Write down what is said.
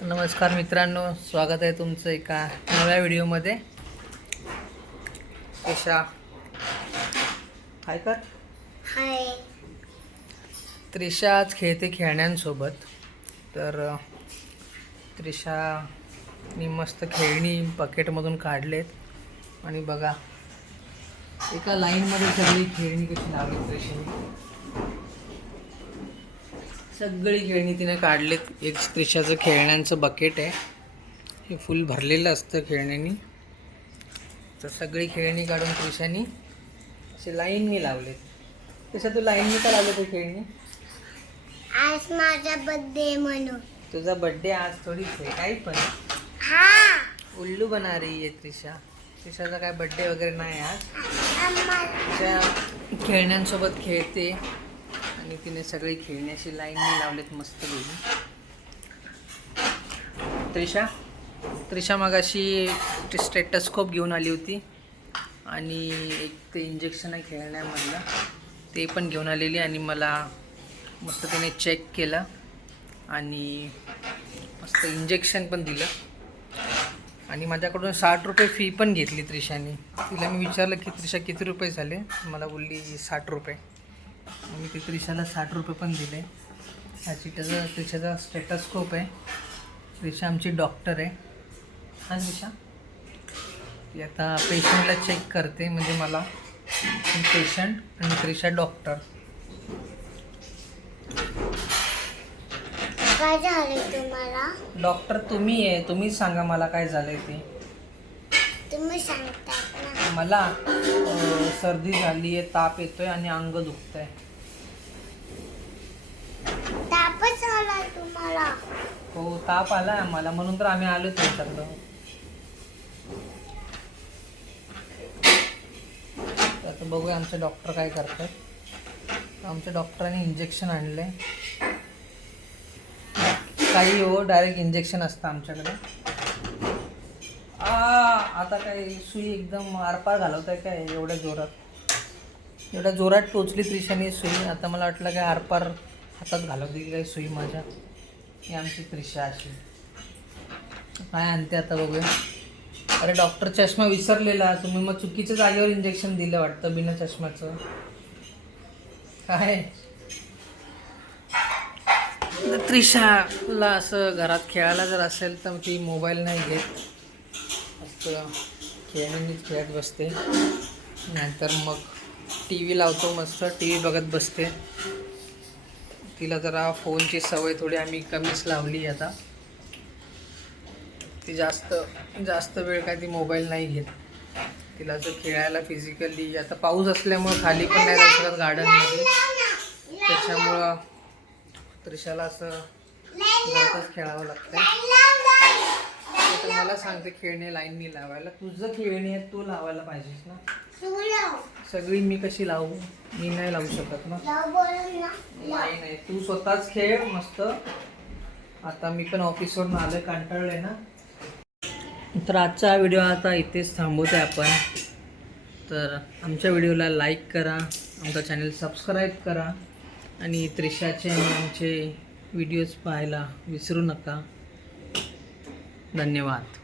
नमस्कार मित्रांनो, स्वागत आहे तुमचं एका नव्या व्हिडिओमध्ये. त्रिशा हाय कर. हाय. त्रिशा आज खेळते खेळण्यांसोबत. तर त्रिशानी मस्त खेळणी बकेटमधून काढलेत आणि बघा एका लाईनमध्ये सगळी खेळणी कशी लावली त्रिशाने. सगळी खेळणी तिने काढलेत. एक त्रिशाचं खेळण्यांचं बकेट आहे, हे फुल भरलेलं असतं खेळण्यांनी. तर सगळी खेळणी काढून त्रिशानी असे लाईननी लावलेत. तसं तू लाईननी का लावले ते खेळणी? आज माझा बर्थडे म्हणून. तुझा बर्थडे आज थोडीच आहे, काही पण हा. उल्लू बना रही आहे त्रिशा. त्रिशाचा काय बर्थडे वगैरे नाही आज. त्या खेळण्यांसोबत खेळते आणि तिने सगळी खेळणी अशी लाईननी लावलेत मस्त पैकी. त्रिशा मगाशी स्टेटस्कोप घेऊन आली होती आणि एक ते इंजेक्शन आहे खेळण्यामधलं, ते पण घेऊन आलेली आणि मला मस्त तिने चेक केलं आणि मस्त इंजेक्शन पण दिलं आणि माझ्याकडून 60 रुपये फी पण घेतली त्रिशाने. तिला मी विचारलं की त्रिशा किती रुपये झाले, मला बोलली 60 रुपये. मी ते त्रिशाला 60 रुपये पण दिले. ह्याची त्रिशाचा स्टेटस्कोप आहे. त्रिशा आमची डॉक्टर आहे. हां त्रिशा, ती आता पेशंटला चेक करते, म्हणजे मला पेशंट आणि त्रिशा डॉक्टर. काय झाले तुम्हाला? डॉक्टर तुम्ही आहे, तुम्हीच सांगा मला काय झालंय ते. तुम्ही सांगतात ना. मला सर्दी झाली आहे, ताप येतोय आणि अंग दुखतंय. तापच आला तुम्हाला? हो, ताप आला आम्हाला, म्हणून तर आम्ही आलो तुमच्याकडं. आता बघूया आमचे डॉक्टर काय करतात. आमच्या डॉक्टरांनी इंजेक्शन आणलंय. काही हो, डायरेक्ट इंजेक्शन असतं आमच्याकडे. आता काय सुई एकदम आरपार घालवताय काय? एवढ्या जोरात टोचली त्रिशाने सुई. आता मला वाटलं काय आरपार हातात घालवते की काय सुई माझ्या. ही आमची त्रिशा अशी काय आणते आता बघूया. अरे डॉक्टर चष्मा विसरलेला तुम्ही, मग चुकीच्या जागेवर इंजेक्शन दिलं वाटतं बिना चष्म्याचं. काय त्रिशाला असं घरात खेळायला जर असेल तर ती मोबाईल नाही घेत, मस्त खेळणीच खेळत बसते. नाहीतर मग टी व्ही लावतो, मस्त टी व्ही बघत बसते. तिला जरा फोनची सवय थोडी आम्ही कमीच लावली आता. ती जास्त वेळ काय ती मोबाईल नाही घेत. तिला जर खेळायला फिजिकली, आता पाऊस असल्यामुळं खाली पण नाही जाऊ शकत गार्डनमध्ये, त्याच्यामुळं त्रिशाला असं घरातच खेळावं लागतं. तर मला सांगते खेळणे लाईननी लावायला. तुझं खेळणी आहे, तू लावायला पाहिजेस ना. सगळी मी कशी लावू? मी नाही लावू शकत ना. नाही, तू स्वतःच खेळ मस्त. आता मी पण ऑफिसवरून आलोय, कंटाळले ना. तर आजचा व्हिडिओ आता इथेच थांबवते आपण. तर आमच्या व्हिडिओला लाईक करा, आमचा चॅनल सबस्क्राईब करा आणि त्रिशाचे आणि आमचे व्हिडिओज पाहायला विसरू नका. धन्यवाद.